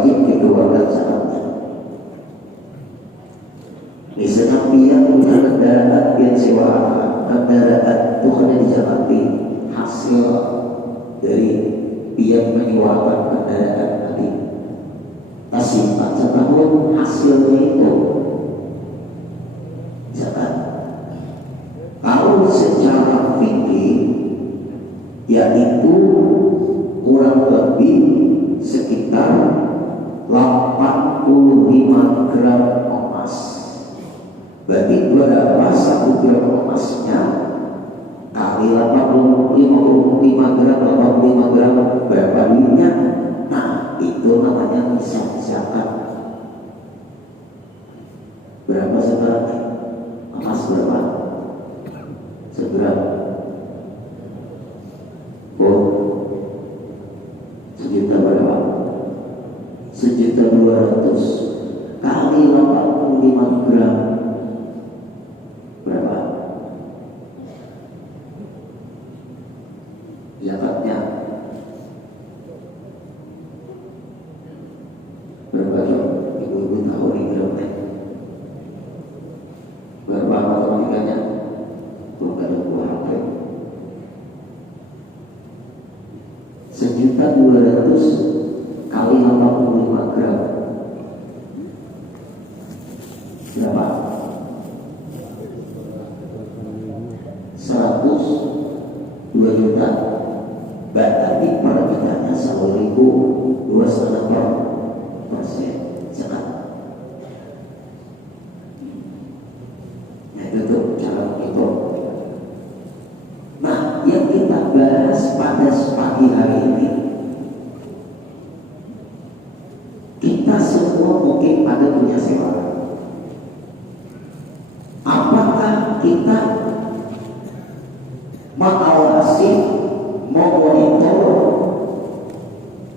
wajib dikeluarkan zakatnya. Misalnya dia punya kendaraan yang sewa, kendaraan itu hanya dizakati hasil dari dia menyewakan kendaraan tadi. Simpan setahun hasilnya itu zakat. Kalau secara fikih yaitu kurang lebih sekitar 85 gram emas. Berarti berapa 1 gram emasnya kali 85 gram, 85 gram berapa duitnya? Nah, itu namanya nisab zakat. Berapa sekarang? Emas berapa? Segram. Sejuta berapa? 1.200.000 kali 85 gram berapa? Zakatnya berapa? Ibu-ibu tahu nih gramnya berapa matematikanya? Bukan buah HP 1.200.000 kali 85 gram berapa? 102 juta. Berarti perbedanya 1.000 2,5% zakat. Nah, itu tuh cara menghitung. Nah, yang kita bahas pada pagi hari ini, kita semua mungkin ada punya sewa. Apakah kita mengawasi, memonitor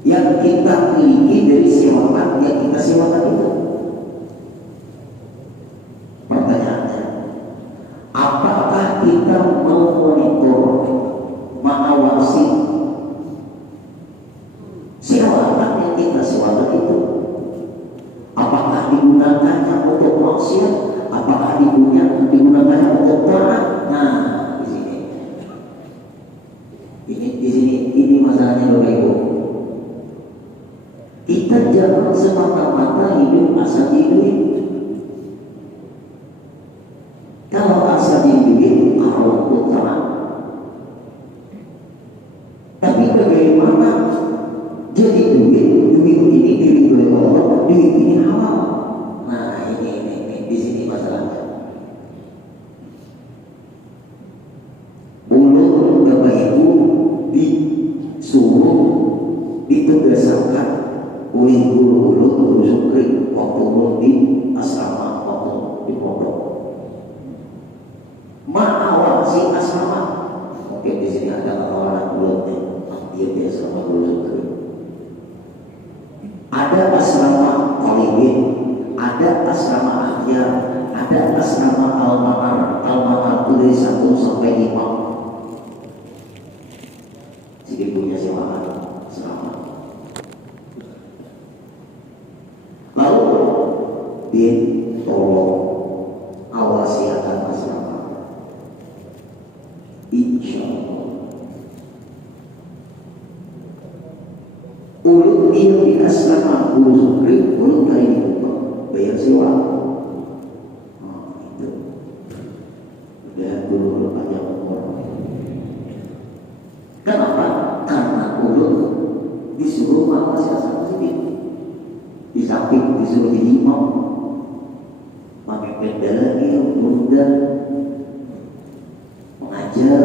yang kita miliki dari sewaan yang kita sewakan itu? Pertanyaannya, apakah kita memonitor, mengawasi sewaan yang kita sewakan itu? Apakah digunakannya untuk maksiat? Apakah digunakannya untuk taat? Nah, di sini ini masalahnya Bapak Ibu. Kita jangan semata-mata hidup asal duit. Kalau asal duit Allah utama. Tapi bagaimana jadi duit ini diridhoi Allah, duit ini halal. Nah, ini di sini masalahnya. Mulut Bapak Ibu disuruh ditugaskan oleh guru-guru Zukri waktu di asrama, waktu di pondok, mengawasi asrama. Mungkin di sini ada kawan bulutnya, dia biasa sama guru Zukri. Ada asrama Talibin, ada asrama Ahyar, ada asrama Al-Manar itu dari 1 sampai 5. Jadi punya sewaan asrama. Lalu tolong awasi akan asrama. Insya Allah ulut dia di asrama guru Zukri, ulut kali ini bayar sewa. Itu udah guru banyak umur. Kenapa? Karena ulut disuruh mengawasi asrama sendiri. Di samping disuruh jadi imam, memimpin dalil, bunda, mengajar.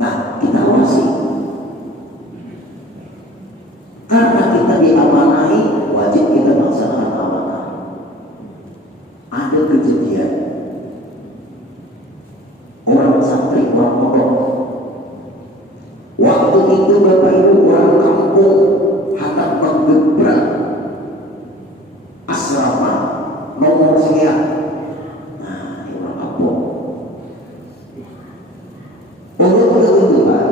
Nah, kita awasi. Karena kita diamanahi, wajib kita melaksanakan amanah. Ada kejadian orang santri, orang pondok. Waktu itu Bapak Ibu orang kampung hendak menggebrak asrama nomor sekian. Nah, ini orang kampung. Untuk kebetulan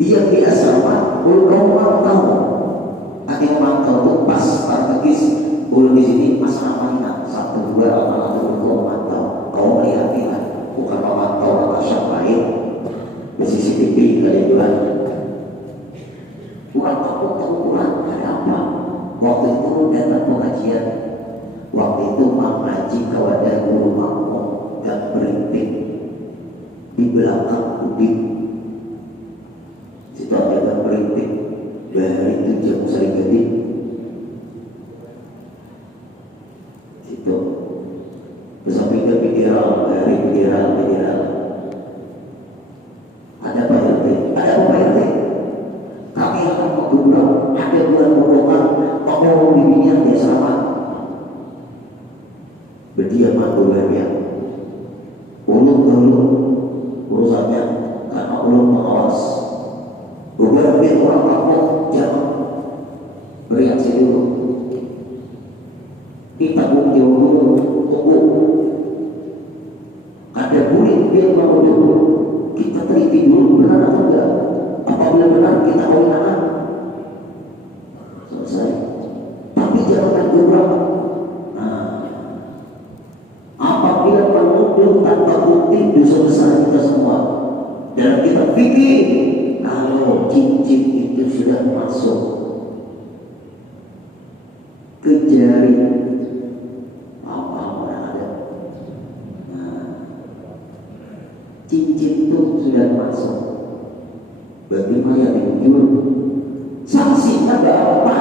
dia di asrama ulun kamu mantau. Nanti mantau tuh pas strategis ulun di sini masalah mana satu dua apa atau kau mantau. Kau melihat tidak, bukan memantau atas siapa lain. Di CCTV kalian juga. Kurang tahu kurang ada apa. Waktu itu datang pengajian. Waktu itu mengaji kepada guru makmum dan berintik di belakang kubik. Situ ada berintik dari itu jam sering gede. Situ bersamping ke pikiran dari pikiran. Ada Pak RT, ada Pak RT. Kami akan menggubrak ada bulan pokokkan tolong bimbingan dia sama. Berdiaman bulannya. Ulun dahulu urusannya karena ulun mengawas. Beberapa orang kampung jangan bereaksi dulu. Kita bukti dulu, tunggu. Ada kulit dia mau dulu. Kita teliti dulu benar atau enggak. Apabila benar kita kawin anak. Selesai. Tapi jangan bergerak. Apabila menuduh tanpa bukti dosa besar kita semua. Dan kita pikir kalau cincin itu sudah masuk ke jari apa orang ada. Cincin itu sudah masuk. Bagaimana diukur? Sanksinya berapa?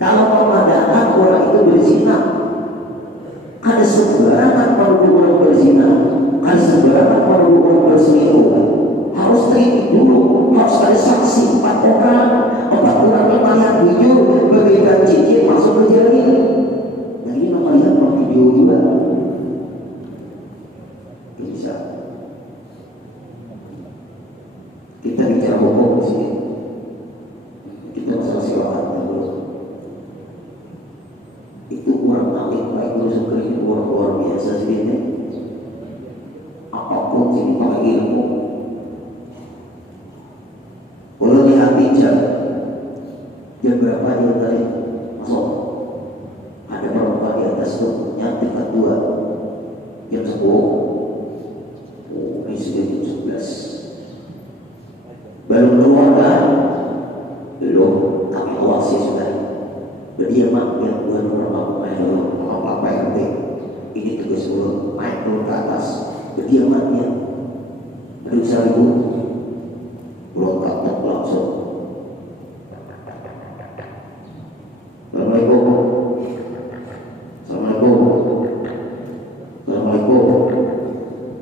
Kalau memadakan orang itu berzina, ada sembarangan orang berzina, ada sembarangan orang berselingkuh. Harus teliti dulu, harus ada saksi 4 orang yang melihat video bagaikan cincin masuk ke jari. Nah ini melihat video juga bisa. Kita bicara hukum di sini. Kita masalah silakan dulu. Itu orang alim baik itu sebenarnya orang luar biasa sini. Apapun sini pakai ilmu. Kalau lihat jam berapa dia tadi masuk? Ada perempuan di atas tuh, yang tingkat 2 jam 10. Oh, ini sudah jam 11. Baru keluar kan? Belum, kami awasi sudah. Berdiaman yang bukan orang main dulu, apa RT. Ini tugas dulu, naik dulu ke atas. Berdiaman dia. Berusaha ibu. Berontak langsung. Assalamualaikum. Assalamualaikum. Assalamualaikum.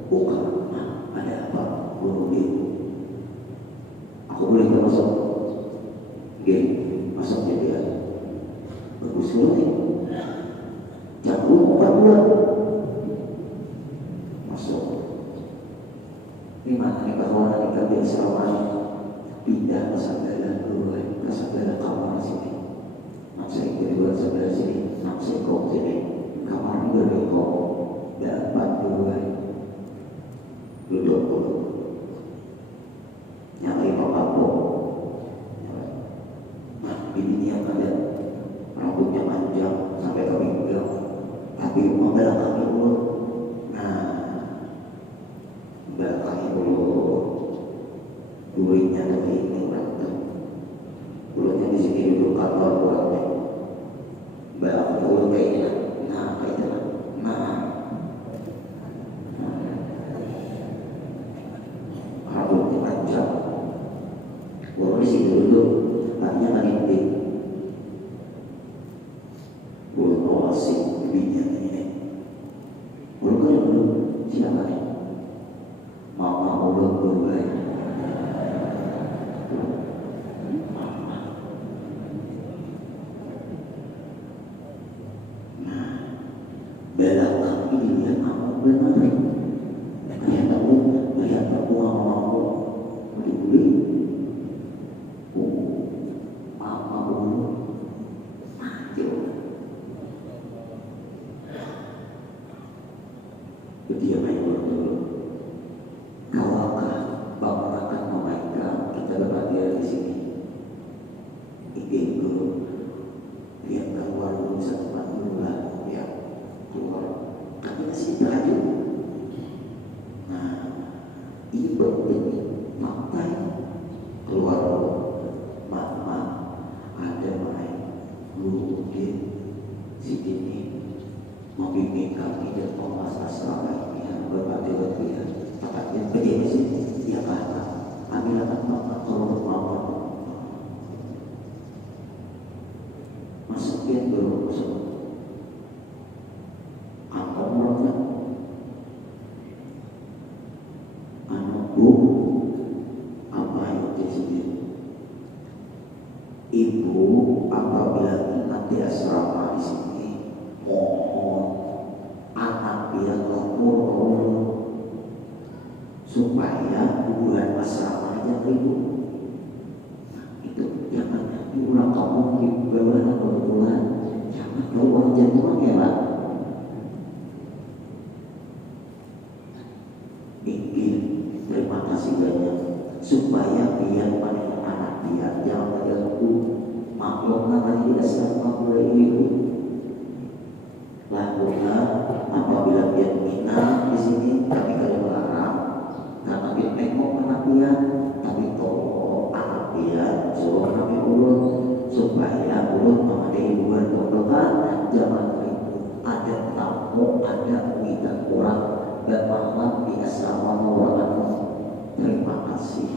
Bukan, ada apa? Bunuh diri. Aku boleh tak masuk? Oke, masuknya dia. Bagus sekali. Jam 4 bulan. Masuk. Ini mana nih kawan kita biasa ramai. Pindah ke sebelah dulu, ke sebelah kamar sini. Nak saya kedua sebelah sini, nak saya kau sini. Kamar ini kau dapat dulu. Duduk dulu. Yang lima kapok. Nah, ini yang ada rambutnya panjang sampai ke pinggang, tapi membelakangi dulu. Nah, membelakangi dulu. Duitnya dari ini berantem. Dulunya di sini duduk kantor kurangnya. Belakang dulu kayaknya. Nah, kayak itu. Nah, rambutnya panjang. Baru di sini dulu, tanya kan ini. Belum awasi bibinya ini. Belum kan dulu siapa nih? Mama ulun dulu baik. Nah, keluar mama ada main mungkin si ini mau bimbing kami dan Thomas asrama ini berbagi dia tempatnya begini sih dia kata ambilkan mama kalau mama masukin dulu apa mulanya anakku apa yang disini ibu apabila nanti asrama di sini mohon anak biar lapor supaya hubungan asramanya ibu itu jangan diulang kamu di bawah kebetulan jangan kalau orang jantungan ya Pak ingin terima kasih banyak supaya biar paling anak biar jangan terganggu maklum namanya tidak sama mulai ibu lakunya apabila dia minat di sini tapi kalau melarang karena dia tengok anak dia tapi tolong anak dia suruh kami urut supaya urut mengenai hubungan dokteran jangan ada tamu ada minta orang dan malam di asrama orang terima kasih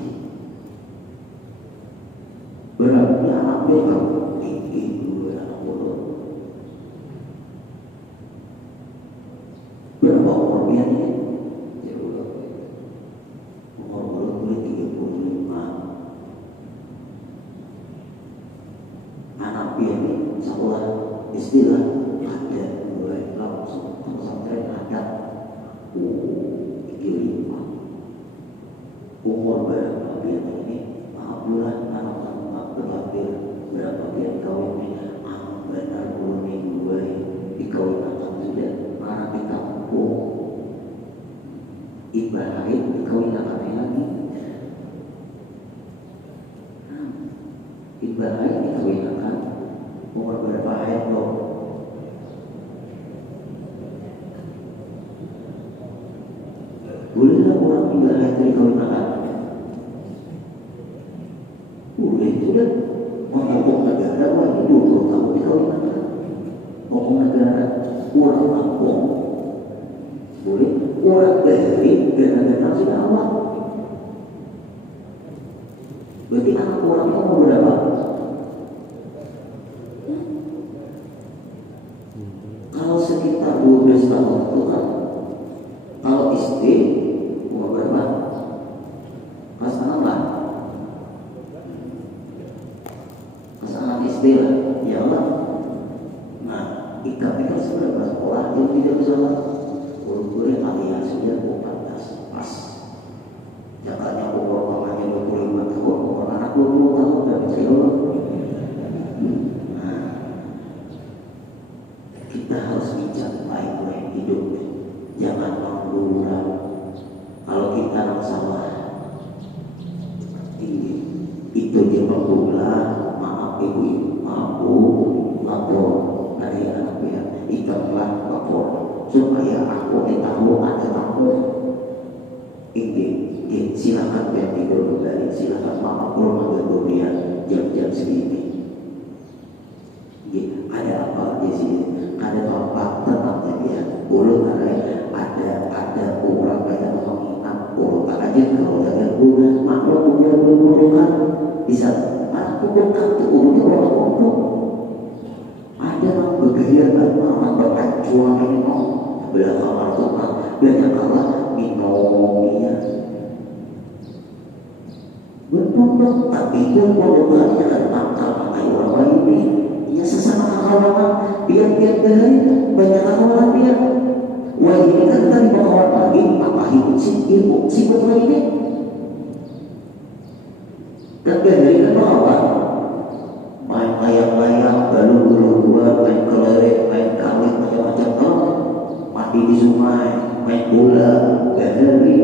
berarti anak dia kamu tinggi dulu anak urut berapa umur dia ini? Umur 35. Anak dia ini sekolah istilah ada mulai langsung pesantren ada 35. Umur berapa dia ini? Bulan anak-anak berlapir berapa dia kawin benar 10 minggu dikawinkan sudah marah di kampung ibarat dikawinkan lagi ibarat dikawinkan umur berapa ayat loh bolehlah orang ibarat dikawinkan boleh sudah ngomong negara wajib 20 tahun dikawinkan ngomong negara orang kampung boleh orang dari negara sudah awal berarti anak orang itu mau berapa? Kalau sekitar 12 tahun itu kan kalau istri mau berapa? Kelas 6 lah kelas 6 istri lah ya Allah ikat seberapa sekolah yang tidak bisa guru-guru yang alias sudah 14 pas jangannya umur mamanya 25 tahun umur anak 20 tahun dan bisa kita harus bijak baik-baik hidup jangan menggurau kalau kita nak salah itu dia menggurau maaf ibu maaf bu lapor dari anak dia ikatlah lapor supaya aku tahu ada tamu ini silakan biar tidur kembali silakan mama pulang ke dunia jam-jam segini ada apa di sini ada bapak tenangnya dia boleh ada orang banyak mengingat urutan aja kalau jangan guna maklum bukan bisa aku bukan tuh umurnya orang ngomong ada yang bergaya orang berpacuan ini belah kamar tukang belah kalah minumnya betul tapi itu bodohnya kan akal kayak orang lain ini ya sesama kawan biar dari banyak kawan dia wah ini kan tadi kawan lagi apa hidup sibuk ini dan dari kan kawan main layang-layang balung main kelereng main kawin macam-macam mati di sungai main bola dari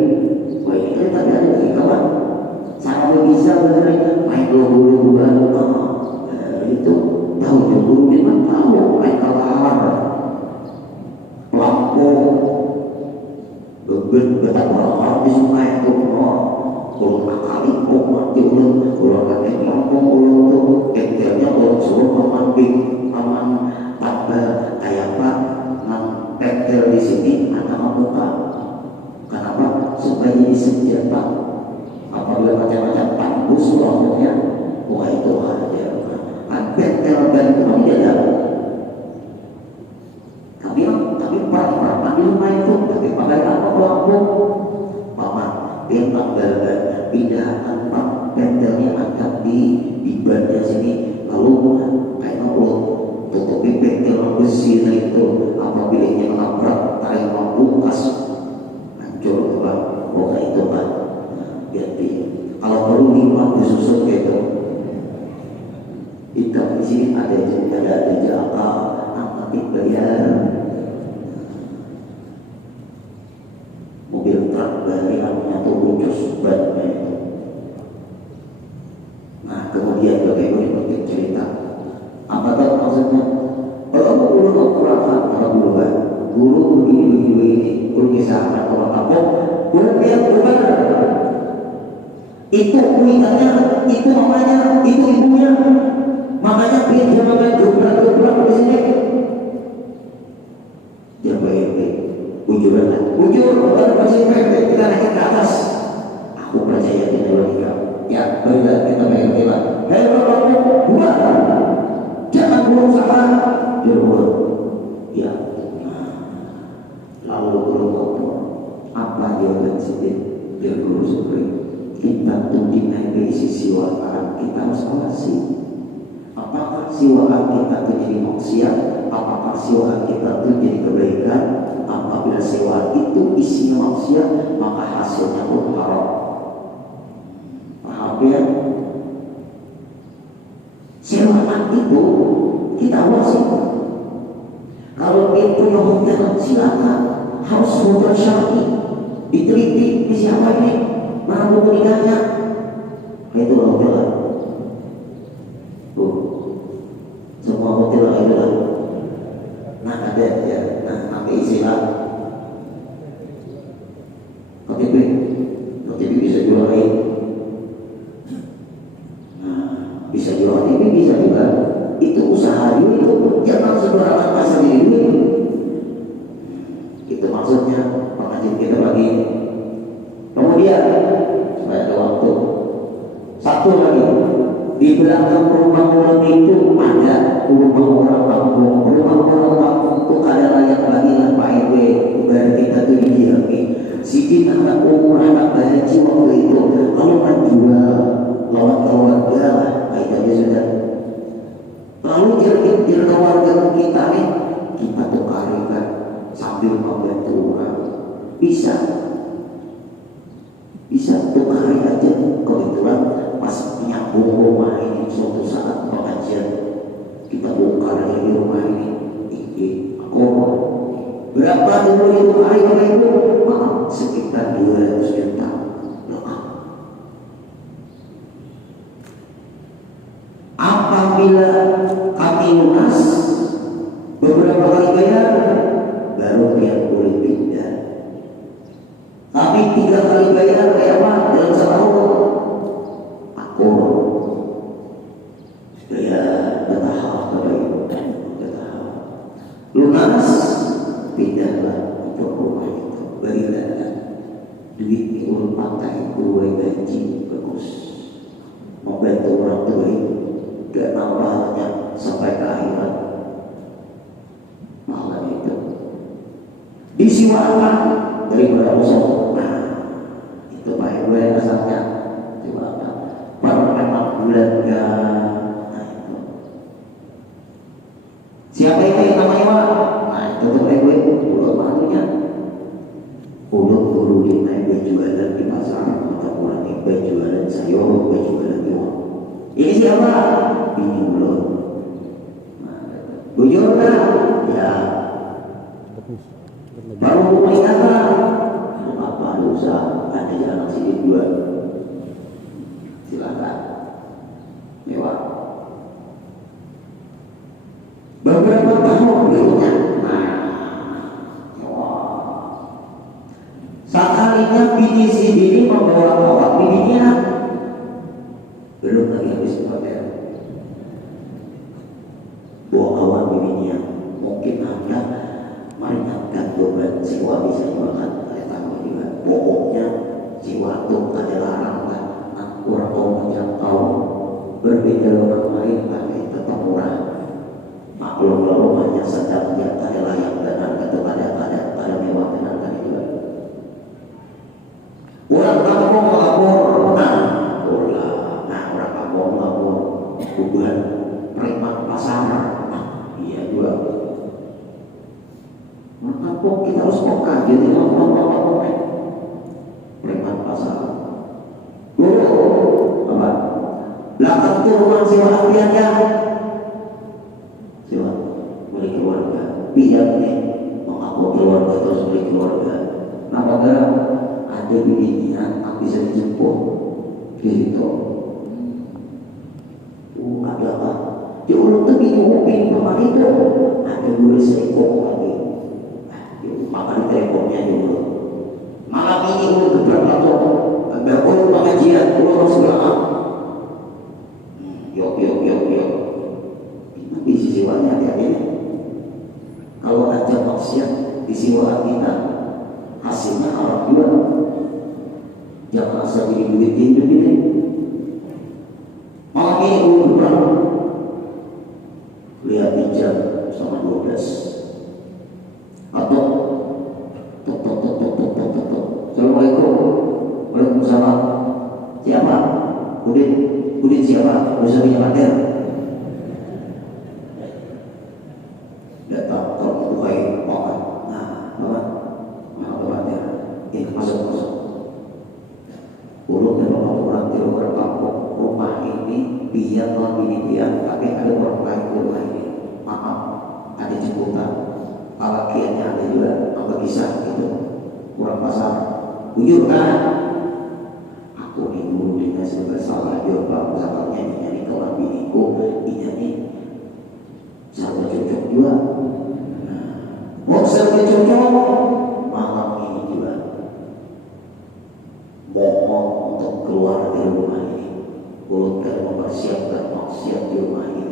wah ini kan tadi ada lagi kawan saya bisa main lomba-lomba itu tahu juga memang tahu main kelar pelampung beberapa orang di sungai itu kalau kali mati ulang ulang kata ngomong ulang tuh ketelnya ulang suruh pemanding paman tambah kayak apa nang ketel di sini anak muka. Kenapa? Supaya jadi senjata apabila macam-macam tembus ulangnya. Wah itu aja kan ketel dan kami dia tapi perang di rumah itu tapi pakai apa pelampung paman bintang dan pindah tempat pentelnya angkat di bannya sini lalu kayak lo tutupi pentel besi itu apabila yang nabrak tarik membungkas hancur bang pokoknya itu kan jadi kalau perlu lima disusun gitu ikan di sini ada jaka angkat bayar mobil truk dari namanya tuh lucus bannya itu. Nah kemudian bagaimana penting cerita apa tahu maksudnya kalau guru Al-Quran kalau guru begini guru kisah orang kampung guru yang benar itu kuitannya itu mamanya itu ibunya makanya biar jangan jumlah di sini dia baik ujur bukan masih pendek kita naik ke atas aku percaya di logika ya baiklah kita baik-baiklah hei kamu buat jangan berusaha dia buat ya lalu guru ngomong apa dia dan sedih dia guru seperti kita tuh dinaik sisi wakaan kita harus awasi apakah siwaan kita itu jadi maksiat apakah siwaan kita itu jadi kebaikan apabila siwaan itu isinya maksiat maka hasilnya pun haram paham ya siwaan itu kita awasi kalau itu yang hotel silakan harus hotel syar'i diteliti di siapa ini mana buku nikahnya itu hotel semua hotel itu lah nah ada ya nah pakai istilah KTP bisa jual lain nah bisa jual KTP bisa juga itu usaha itu jangan sembarangan pasar ini itu maksudnya pengajian kita lagi kemudian supaya ada waktu satu lagi di belakang rumah orang itu ada rumah orang kampung itu kada layak lagi lah Pak RW dari kita tuh didiami sikit anak umur anak haji waktu itu kalau kan jual lawan keluarga lah kayak tadi sudah lalu jadi keluarga kita nih kita tukarikan sambil membantu orang bisa tukari aja kebetulan pas nyambung rumah ini suatu saat pengajian kita bongkar lagi rumah ini berapa dulu itu hari itu maaf sekitar 200 juta apabila kami lunas beberapa kali bayar baru yang boleh pindah tapi 3 kali bayar kayak apa dalam setahun aku ya bertahap lunas pindahlah untuk rumah itu berilah duit urut pakai gue gaji bagus membantu orang tua itu gak nambahnya sampai ke akhirat malah itu disiwakan daripada usaha nah itu baik gue rasanya coba per 6 bulan nah itu siapa ini namanya Pak? Nah itu tuh baik gue udah malunya udah guru di naik jualan di pasar maka pulang gue jualan sayur gue jualan uang ini siapa? Ini belum bujur kan? Ya baru mulai kata apa dosa ada jalan sini dua silakan lewat beberapa tahun berikutnya sekalinya bini si bini membawa bininya belum lagi habis pakai bawa kawan bininya. Mungkin Anda meringankan beban jiwa, bisa makan saya tahu juga. Pokoknya jiwa itu ada larang lah, kurang mau menjangkau berbeda dengan lain, tapi tetap murah. Maklum rumahnya sedang dia ada layak dan harga itu ada mewah dan harga juga. Orang kampung melapor, orang kampung melapor, bukan preman pasar. Iya juga. Orang kampung kita harus peka, jadi ngomong preman pasar. Apa? Belakang itu rumah sewa harian ya. Sewa beli keluarga. Pihak nih mengaku keluarga terus beli keluarga. Apakah ada bininya tak bisa dijemput gitu? Ada apa? Ya Allah tadi ngomongin bapak itu ada guru seekor lagi. Makan teleponnya dulu. Malam ini udah beberapa tahun berpuluh pengajian pulau sebelah. Yok. Di sisi wanya hati-hati. Kalau ada maksiat di siwa kita, hasilnya Allah juga. Jangan asal jadi duitin begini. Malam ini udah berapa? Lihat di jam sama 12. Atau Assalamualaikum. Waalaikumsalam. Siapa? Udin siapa? Bisa punya pamer. Datang kalau bukain pamer. Nah, apa pamer? Masuk. Urut dan orang di luar kampung. Rumah ini biar tapi ada orang lain di rumah ini. Maaf, ada jemputan. Alakiannya ada juga, apa kisah gitu. Kurang pasar. Ujur kan? Aku minggu dengan bersalah jawab misalnya ini kawan biniku ini sama cocok juga. Mau sama cocok malam ini juga. Mohon untuk keluar dari rumah ini. Untuk mempersiapkan maksiat di rumah ini.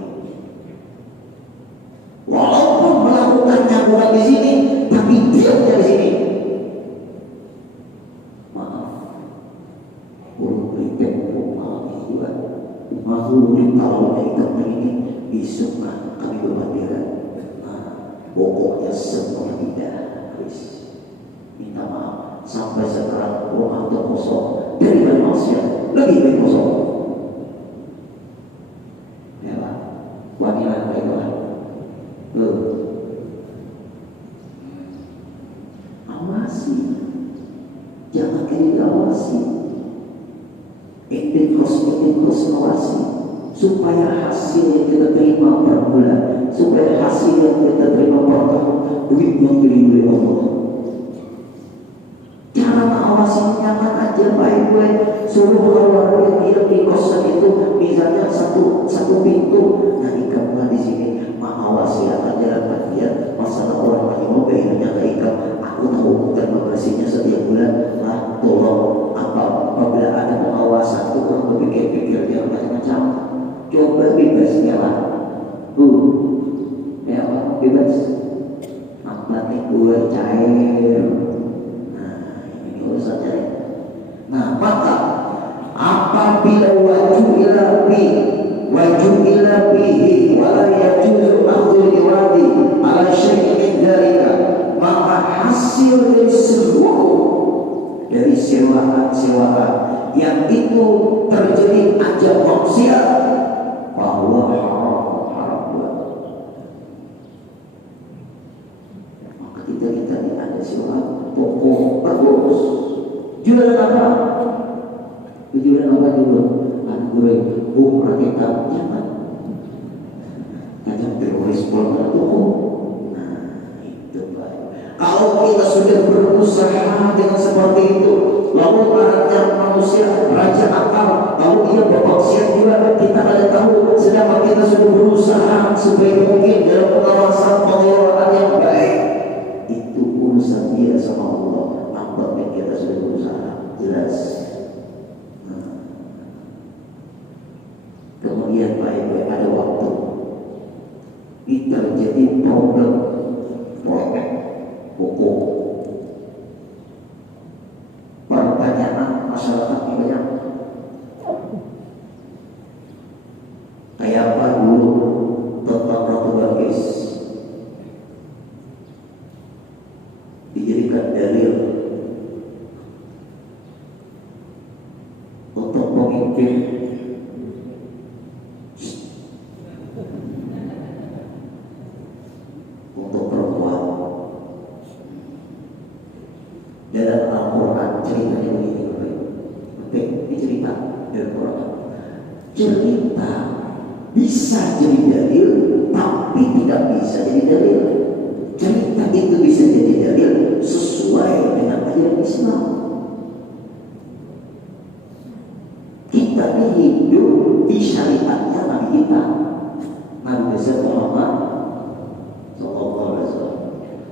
Walaupun melakukannya bukan di sini, tapi diamnya di sini. Makhluk kalau kita ini bisukkan kami berbandingan. Pokoknya semua tidak habis. Minta maaf sampai sekarang rumah itu kosong dari manusia lebih baik kosong. Ya Pak, wanita baiklah. Awasi, jangan kayak awasi. Terus awasi supaya hasil yang kita terima per bulan, supaya hasil yang kita terima per tahun duit yang diberi Allah. Cara mengawasinya kan aja baik-baik. Suruh keluar yang dia di kosan itu misalnya satu pintu. Nah ikatlah di sini mengawasi akan jalan dia. Masalah orang lagi mau bayarnya ke ikat. Aku tahu dan membersihnya setiap bulan. Nah tolong apabila ada pengawasan itu kurang berpikir-pikir yang macam-macam. Coba bebas ya Pak. Ya Pak, bebas. Matematik gue cair. Nah ini urusan cair. Nah maka apabila wajib bihi wala yajuzu akhdhul iwadi ala syai'in min dzalika, maka hasil dari seluruh dari sewaan yang itu terjadi ajab maksiat bahwa haram buat. Maka kita ini ada sewaan toko bagus. Jualan apa? Jualan apa dulu? Anak gue umrah kita jangan teroris pulang toko. Nah itu baik. Kalau kita sudah berusaha dengan seperti itu, lalu baratnya manusia raja akal, lalu ia bermaksiat juga, kita ada tahu. Sedangkan kita sudah berusaha sebaik mungkin dalam pengawasan pengelolaan yang baik, itu urusan dia sama Allah. Nampaknya kita sudah berusaha jelas. lihat baik-baik, ada waktu ini terjadi problem proyek hukum. Pertanyaan masyarakat banyak. Kayak apa dulu tentang Ratu Balkis dijadikan dalil untuk memimpin untuk perempuan. Dalam Al-Quran ceritanya begini, oke, ini cerita dari Quran. Cerita bisa jadi dalil, tapi tidak bisa jadi dalil. Cerita itu bisa jadi dalil sesuai dengan ajaran Islam. Kita ini hidup di syariatnya Nabi kita, Nabi besar Muhammad Sallallahu Alaihi Wasallam.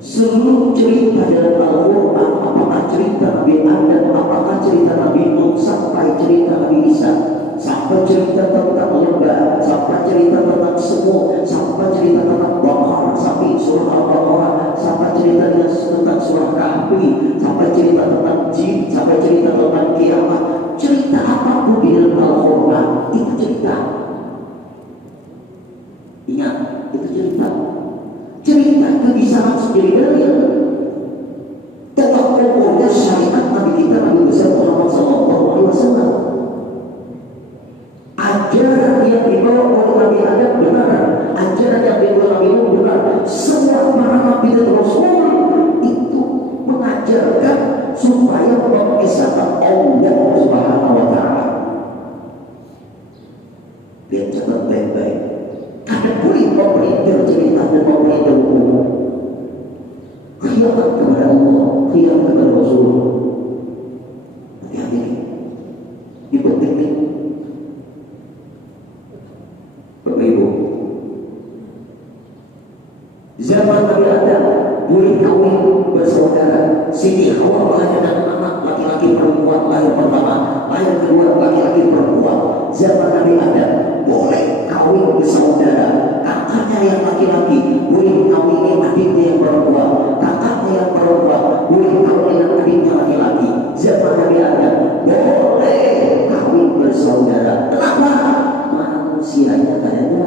Seluruh cerita dalam Al-Quran, apakah cerita Nabi Adam, apakah cerita Nabi Nuh, sampai cerita Nabi Isa, sampai cerita tentang lembah, sampai cerita tentang semut, sampai cerita tentang Baqarah, sampai surah Al-Baqarah, sampai cerita tentang surah Kahfi, sampai cerita tentang jin, sampai cerita tentang kiamat. Cerita apapun di dalam Al-Quran itu cerita. Ingat, itu cerita. Cerita itu bisa langsung jadi dalil. Tetap pokoknya syariat Nabi kita Nabi besar Muhammad Sallallahu Alaihi Wasallam. Ajaran yang dibawa oleh Nabi Adam benar, ajaran yang dibawa Nabi Nuh benar. Semua para Nabi dan Rasul itu mengajarkan supaya mengisahkan Allah Subhanahu Wa Taala. Lihat catat baik-baik. Karena boleh memberitahu cerita dan memberitahu hukum. Khianat kepada Allah, khianat kepada Rasul. Hati-hati. Ini penting nih. Bapak Ibu, zaman Nabi Adam boleh kawin bersaudara. Siti Hawa melahirkan anak laki-laki perempuan, lahir pertama, lahir kedua laki-laki perempuan. Zaman Nabi Adam boleh kawin bersaudara. Kakaknya yang laki-laki boleh kawin dengan adiknya yang perempuan. Kakaknya yang perempuan boleh kawin dengan adiknya laki-laki. Zaman Nabi Adam boleh kawin bersaudara. Kenapa? Manusianya tak ada.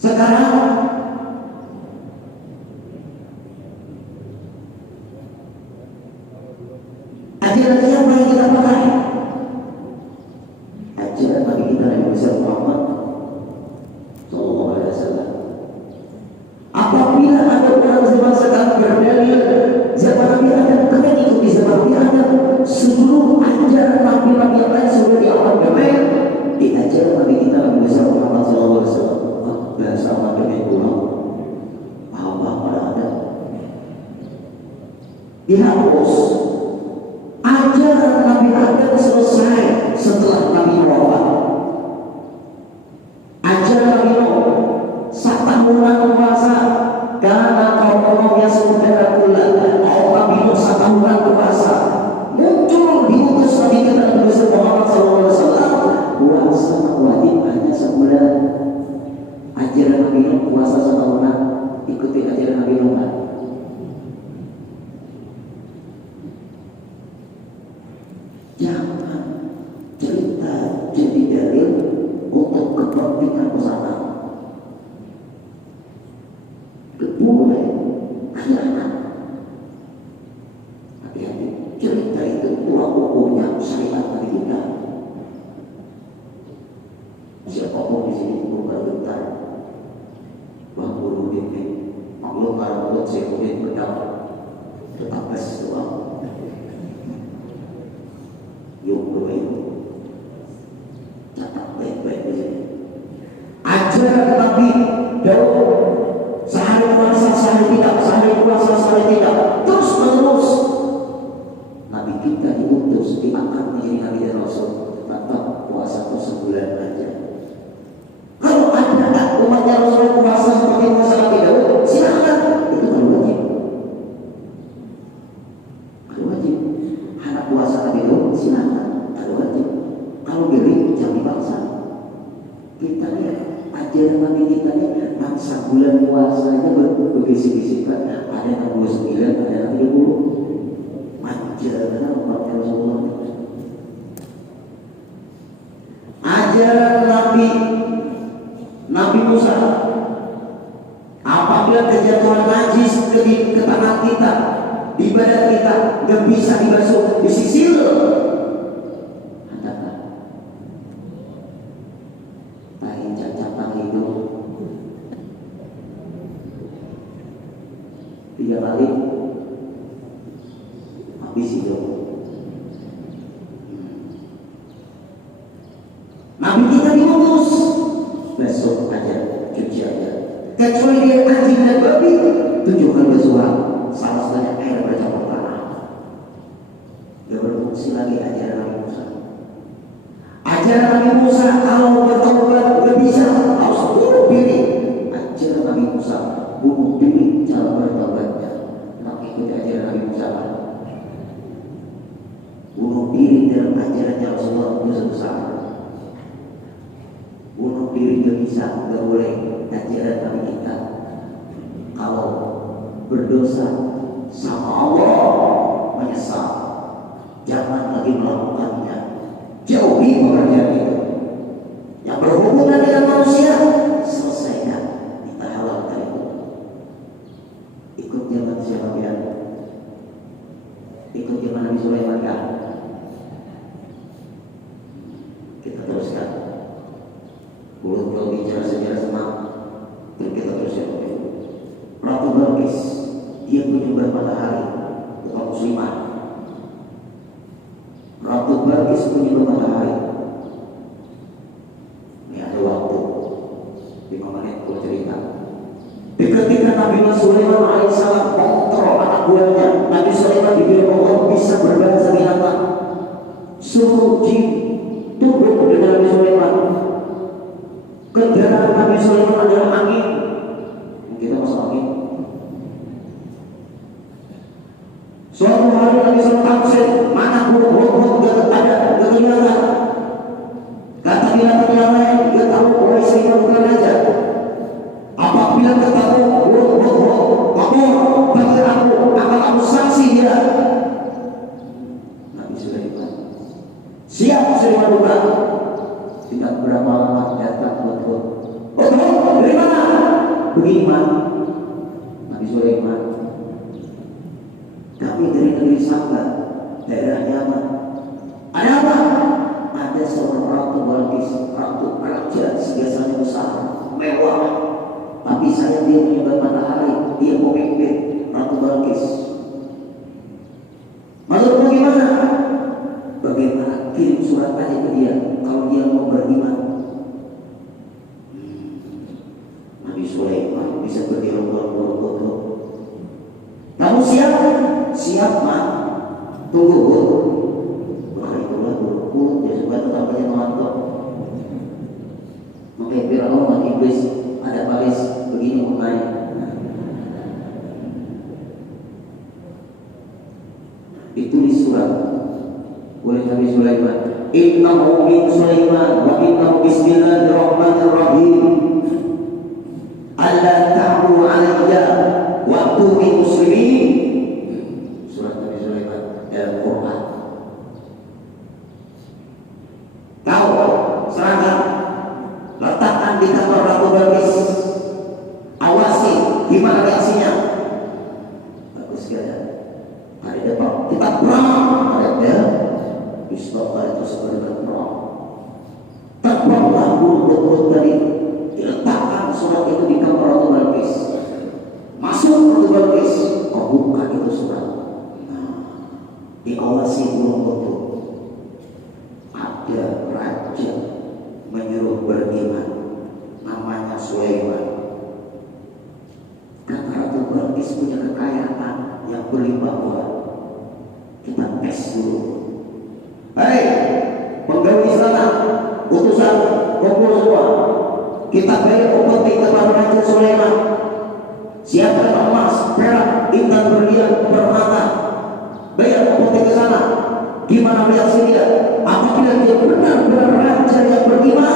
Sekarang ajaran siapa yang kita pakai? Ajaran Nabi kita Nabi besar Muhammad Sallallahu Alaihi Wasallam. Apabila ada orang zaman sekarang berdalil zaman Nabi Adam, kalian ikuti zaman Nabi Adam. Seluruh ajaran Nabi-Nabi yang lain sudah diamandemen di ajaran Nabi kita Nabi besar Muhammad Sallallahu Alaihi Wasallam. Bahasa amandemen pulang Allah pada Adam dihapus. Ajaran Nabi Adam selesai setelah Nabi wafat. Ajaran Nabi Nuh satahunan puasa karena kaum yang saudara pula. Kaum Nabi Nuh satahunan puasa. Muncul diutus Nabi kita Nabi Muhammad SAW. Puasa wajib hanya sebulan. Ajaran Nabi Nuh puasa satahunan. Ikuti ajaran Nabi Nuh. Jangan cerita jadi dalil untuk kepentingan bersama. Boleh khianat. Hati-hati. Cerita itu tulang hukumnya syariat Nabi kita. Siapapun di sini bukan bentar. Bang Bulu Bimbing, Makhluk Karamut Sekulit Bedang, tetap kasih doang. Yuk catat baik-baik di sini. Ajaran Nabi Daud sehari puasa, sehari tidak, sehari puasa, sehari tidak, terus menerus. Nabi kita diutus diangkat menjadi Nabi dan Rasul, tetap puasa itu sebulan aja. Kalau ada umatnya Rasul puasa seperti puasa Nabi Daud, silakan, itu kan wajib. Kalau wajib, anak puasa Nabi Daud silakan, kalau wajib. Kalau Kita nih ajaran Nabi kita nih masa bulan puasanya bergisi-gisikan. Ada 69, ada yang 30. Ajaran umatnya Rasulullah. Ajaran Nabi Musa. Apabila kejatuhan najis ke tangan kita, di badan kita, nggak bisa dibasuh, disisir. Tai cacat itu 3 kali habis itu. Nabi kita diutus besok aja, cuci aja. Kecuali dia anjing dan babi, tunjukkan basuhan. Salah satunya air bercampur tanah. Gak berfungsi lagi ajaran Nabi Musa. Ajaran Nabi Musa kalau bertobat gak bisa, harus bunuh diri. Ajaran Nabi Musa bunuh diri cara bertobatnya. Maka ikuti ajaran Nabi Musa. Bunuh diri dalam ajarannya Rasulullah dosa besar. Bunuh diri gak bisa, gak boleh. Ajaran Nabi kita kalau berdosa sama Allah menyesal, jangan lagi melakukannya, jauhi pekerjaan itu. Yang berhubungan dengan manusia selesaikan, kita halalkan itu. Ikut zaman siapa ya? Ikut zaman Nabi Sulaiman kan? Kita teruskan. Mulut kalau bicara sejarah semak, kita teruskan. Ratu Balkis, dia penyembah matahari, bukan muslimah. Ratu Balkis penyembah matahari. Ini ada waktu 5 menit kalau cerita. Ketika Nabi Sulaiman alaihissalam kontrol anak buahnya, Nabi Sulaiman dibilang Allah bisa berbahasa binatang. Suruh jin tunduk dengan Nabi Sulaiman. Kendaraan Nabi Sulaiman adalah angin. Kita masuk angin. Suatu hari Nabi Sulaiman tafsir, mana burung-burung gak ada, gak kelihatan. Kata binatang yang lain, gak tahu oleh Sulaiman bukan aja. Apabila ketemu burung-burung, lapor bagi aku, akan aku sanksi dia. Nabi Sulaiman siap Sulaiman bukan. Tidak berapa lama datang betul. Betul, dari mana? Beriman. Nabi Sulaiman. Kami dari negeri Saba, daerah Yaman. Ada apa? Ada seorang ratu Balkis, ratu raja biasanya besar, mewah. Tapi saya dia menyembah matahari, dia pemimpin ratu Balkis. Menurutmu gimana? Bagaimana? Kirim surat aja ke dia kalau dia mau beriman. Nabi Sulaiman bisa berdiri buru-buru. Kamu siap? Siap, Mak. Tunggu, Bu. Wah, itulah buru-buru. Ya supaya tetap aja nonton. Makanya Fir'aun dan Iblis ada baris begini mukanya. Ditulis surat oleh Nabi Sulaiman. Innahu min Sulaiman wa innahu bismillahirrahmanirrahim. Alla ta'budu 'alayya wa tuni muslimin. Surat Nabi Sulaiman dalam Quran. Kau serahkan, letakkan di kamar Ratu Balkis. Awasi gimana reaksinya. Bagus sekali. Hari depan kita perang. Ada Istighfar itu sebenarnya perang. Terbanglah burung-burung tadi, diletakkan surat itu di kamar Ratu Balkis. Masuk Ratu Balkis, kau buka itu surat. Nah, diawasi burung-burung. Ada raja menyuruh beriman, namanya Sulaiman. Karena Ratu Balkis punya kekayaan yang berlimpah-limpah. Kita tes dulu. Hei, pegawai istana, utusan, kumpul semua. Kita bayar upeti kepada Raja Sulaiman. Siapkan emas, perak, intan berlian, permata. Bayar upeti ke sana. Gimana reaksi dia? Apabila dia benar-benar raja yang beriman,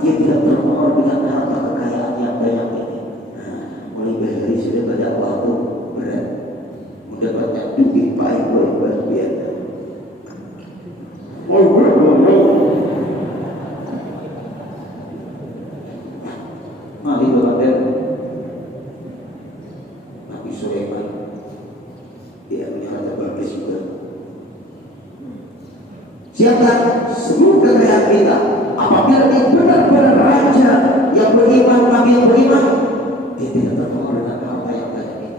dia tidak Siapkan seluruh kekayaan kita. Apabila dia benar-benar raja yang beriman, nabi yang beriman, dia tidak terpengaruh dengan harta yang banyak ini.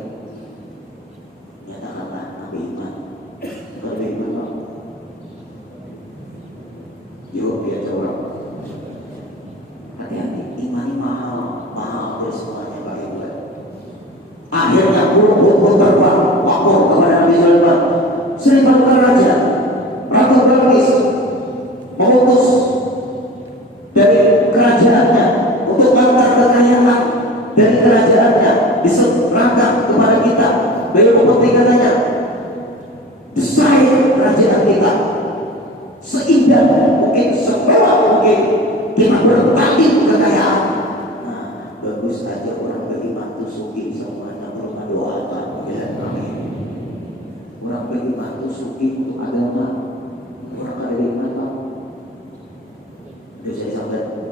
Nyatakanlah nabi iman. Kalau dia iman, jawab dia jawab. Hati-hati, iman ini mahal, mahal dari semuanya bagi kita. Akhirnya burung terbang, lapor kepada Nabi Sulaiman. Sri Balukan Raja, Ratu Balqis mengutus dari kerajaannya untuk mengantar kekayaan dari kerajaannya diserahkan kepada kita. Beliau seperti katanya, desain kerajaan kita seindah mungkin, semewah mungkin, kita bertanding kekayaan. Nah, bagus saja orang beriman itu suki semuanya perlu doakan. Ya, amin. Orang beriman itu suki untuk agama. Orang ada iman tahu. Sudah saya sampaikan.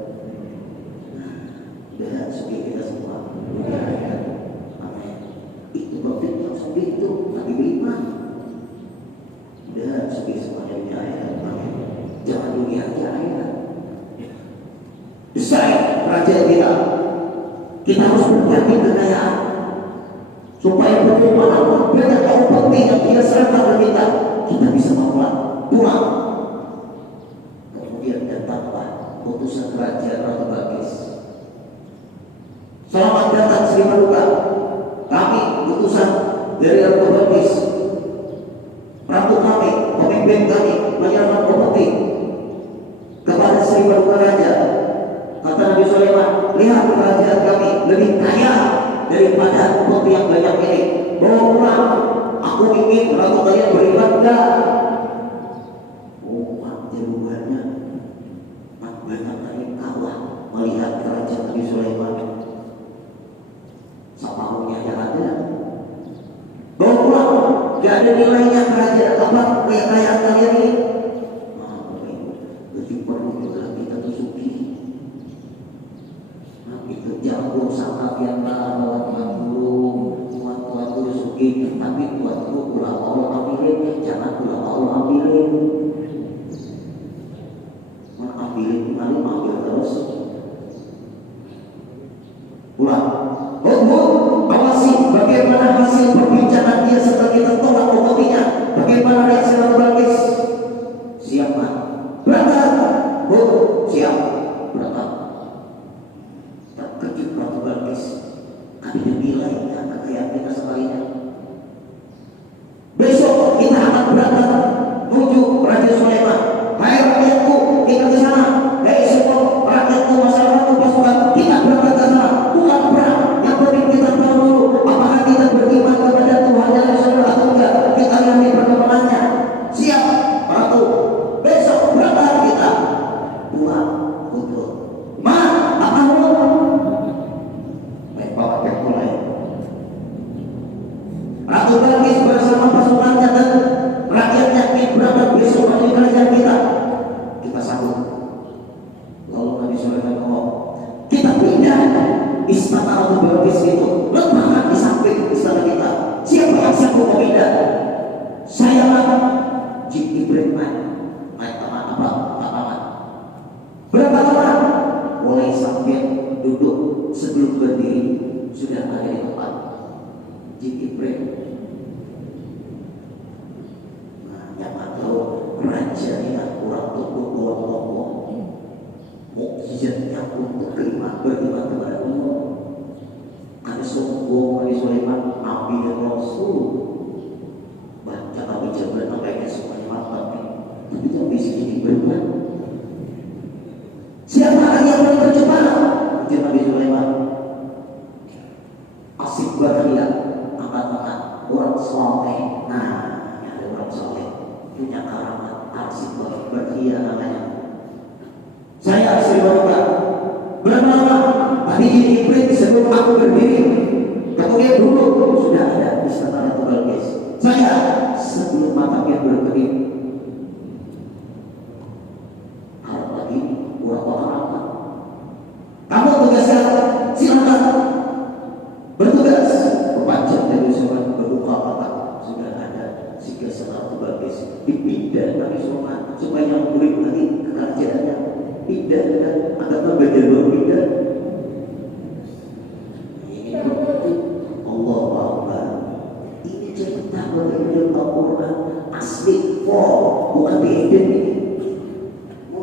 Dan suki kita semua. Amin. Itu bukti yang suki itu lagi beriman. Dan suki semuanya di akhirat. Amin. Jangan dunia aja akhirat. Desain kerajaan kita harus berbagi kekayaan supaya bagaimanapun banyak kaum penting yang dia serahkan ke kita bisa membuat pulang. Kemudian datanglah putusan kerajaan Ratu Balqis. Selamat datang Sri Balukan. Kami putusan dari Ratu Balqis, ratu kami, pemimpin kami, menyerahkan kompeti kepada Sri Balukan Raja. Kata Nabi Sulaiman, lihat kerajaan kami lebih kaya daripada kompeti yang banyak ini. Bawa pulang. Aku ingin ratu kalian beribadah. Oh, jawabannya banyak kali kalah melihat kerajaan Nabi Sulaiman. Sepaunya yang ada. Bawa pulang. Gak ada nilainya kerajaan apa kekayaan kalian ini. Lebih perlu juga kita tusuki. Itu jago sangat yang lawan tuan guru suki, tapi tuan guru pula Allah ambilin, jangan pula Allah ambilin. Ambilin kembali, ambil terus. Pulang. Awasi bagaimana hasil perbincangan dia setelah kita tolak kompetinya. Bagaimana reaksi Ratu Balqis? Siap Pak. Berangkat. Siap. Berangkat. Terkejut Ratu Balqis. Ada nilainya kekayaan kita sekalian. Besok kita akan berangkat menuju Raja Sulaiman. Hai rakyatku, kita ke sana. Hai semua rakyatku, masyarakat, pasukan, kita berangkat ke sana. Bukan perang. Yang penting kita tahu dulu apakah kita beriman kepada Tuhan yang Esa atau enggak. Kita lihat perkembangannya. Siap, Ratu. Besok berangkat kita. Pulang. Betul. Apa lu? Baik, bawa pek mulai. Ratu Balqis bersama pasukannya dan rakyatnya ingin berangkat besok menuju kerajaan kita. Kita sambut. Lalu Nabi Sulaiman ngomong, kita pindah istana Ratu Balqis itu, letakkan di samping istana kita. Siapa yang siap mau pindah? Saya lah. Jin Ibrahim naik taman. Berapa lama? Mulai sambil duduk sebelum berdiri sudah ada di tempat. Jin Ibrahim. Nah, jangan tahu raja ini kurang tubuh ngomong. Mukjizatnya untuk beriman kepada Allah. Ada sombong Nabi Sulaiman, Nabi dan Rasul. Baca Nabi Jabat nampaknya semuanya mantap nih. Tapi yang bisa jadi beriman. Siapa lagi yang paling tercepat? Ujian Nabi Sulaiman. Asik berhila, angkat-angkat orang soleh. Nah, ini ada orang soleh punya karamat asik berhila namanya. Saya Sri Balukan. Berapa lama? Tadi Jin Ibrahim sebelum aku berdiri. Kemudian dulu sudah ada istana Ratu Balqis. Saya sebelum matanya berkedip. Harap lagi orang-orang. Kamu tugasnya silakan bertugas. Perpanjang dari surat berbuka mata sudah ada jika istana Ratu Balqis. dipindah bagi sholat supaya yang murid lagi kerjaannya pindah kan atau beda pindah ini Allah Akbar. Ini cerita dari Al-Quran asli bukan diedit ini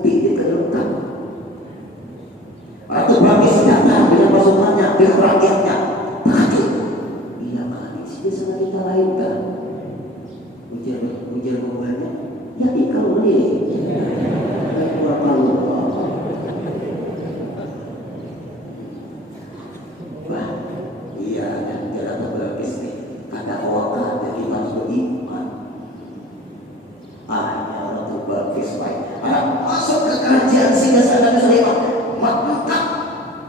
diedit kelengkap atau bagi senjata dengan pasukannya dengan rakyatnya takut bila kali dia sangat kita lahirkan ujar mobilnya ya kalau ini berapa lupa wah iya dan jalan berbis nih kata awak dari iman beriman hanya orang itu berbis baik masuk ke kerajaan sehingga sana Sulaiman mantap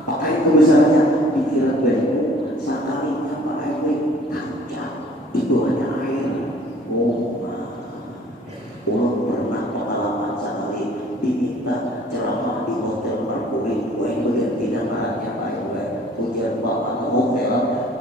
pakai kebesarannya dikira baik sakalinya pakai kaca di bawahnya air orang pernah pengalaman sekali diminta ceramah di hotel Mercury gue tidak marahnya baik hujan bapak hotel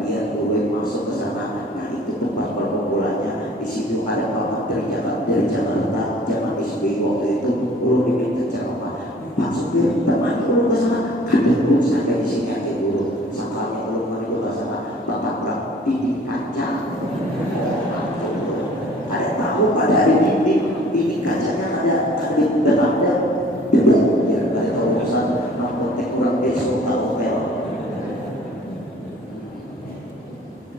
biar gue masuk ke sana. Nah itu tempat perkumpulannya di situ ada bapak dari Jakarta zaman SBY waktu itu belum diminta ceramah Pak supir teman belum ke sana ada belum saya di sini aja dulu sakalnya belum mau ke sana bapak di kaca ada tahu pada hari ini kacanya ada debu ya ada terusan narkotik kurang besok hotel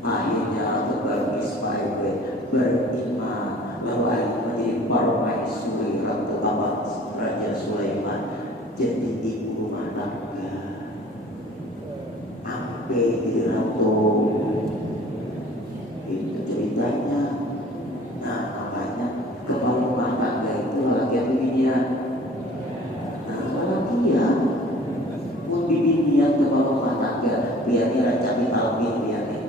akhirnya berbagi beriman bahwa menjadi permaisuri ratu abad Raja Sulaiman jadi ibu rumah tangga sampai di ratu itu ceritanya. Nah makanya kepala rumah tangga itu lagi bibinian. Nah lagi ya mau bibinian kepala rumah tangga biarnya rancang ditalkin biarnya.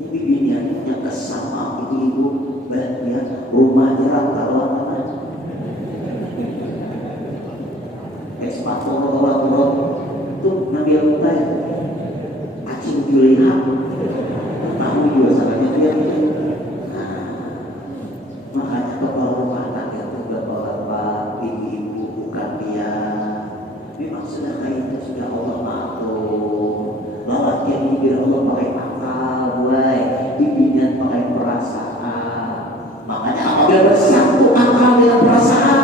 Ini bibinian yang kesama ibu-ibu bagian rumahnya rata-rata. Ekspor orang itu Nabi Mutai acing julihat tahu juga sangatnya dia makanya kepala rumah tangga itu bapak ibu bukan dia memang sudah kayak itu sudah Allah maklum bahwa dia ini biar Allah pakai akal bimbingan pakai perasaan makanya apabila bersatu akal dengan perasaan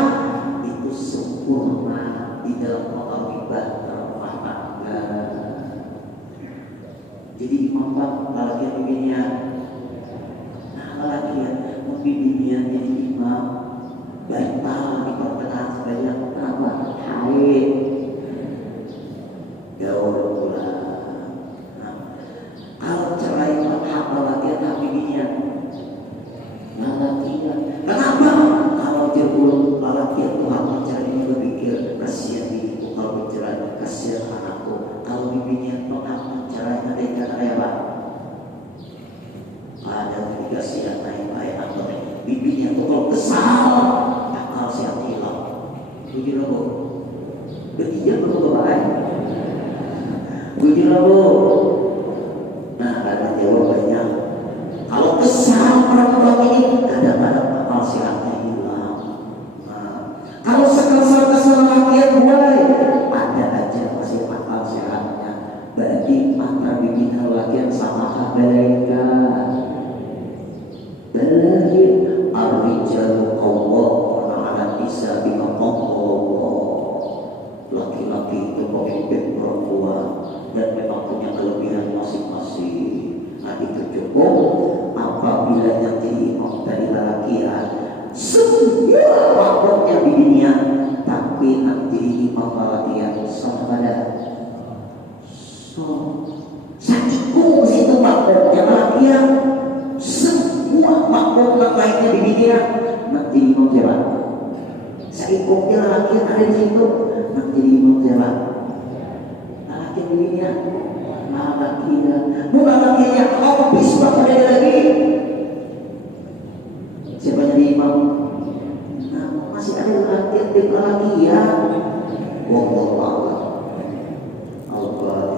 itu sempurna di dalam mengakibat rumah tangga. Jadi imam laki bimbingan laki bimbingan jadi imam bantal di pertengahan sebanyak apa haid gaul pula. Kalau cerai apa lagi bimbingan laki kenapa kalau jebul laki Tuhan mencari berpikir kasihan diriku kalau bercerai kasihan anakku kalau bimbingan Tuhan mencari mereka apa ada ketika siang naik atau bibinya tuh kalau kesal akal siang hilang begitu bu begitu bu bapak begitu bu nah ada jawabannya kalau kesal perempuan ini kadang-kadang akal siangnya hilang kalau kesal lakian mulai ada aja masih akal sehatnya bagi antara bibina lakian sama mereka Balahin ar-rijalu qawwamuna 'ala nisa bima Allah. Laki-laki itu pemimpin perempuan dan memang punya kelebihan masing-masing. Nah itu cukup apabila yang jadi imam dari laki-laki semua makhluknya di dunia tapi nanti jadi imam laki-laki sama sakitku situ makhluknya laki-laki semua makhluk lainnya di dunia nanti imam siapa? Seikutnya laki yang ada di situ nanti imam siapa? Laki di dunia bukan laki yang habis pada lagi siapa jadi imam? Nah, masih ada laki yang di laki ya wallahu a'lam. Allah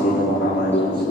maqasidina wa a'malina.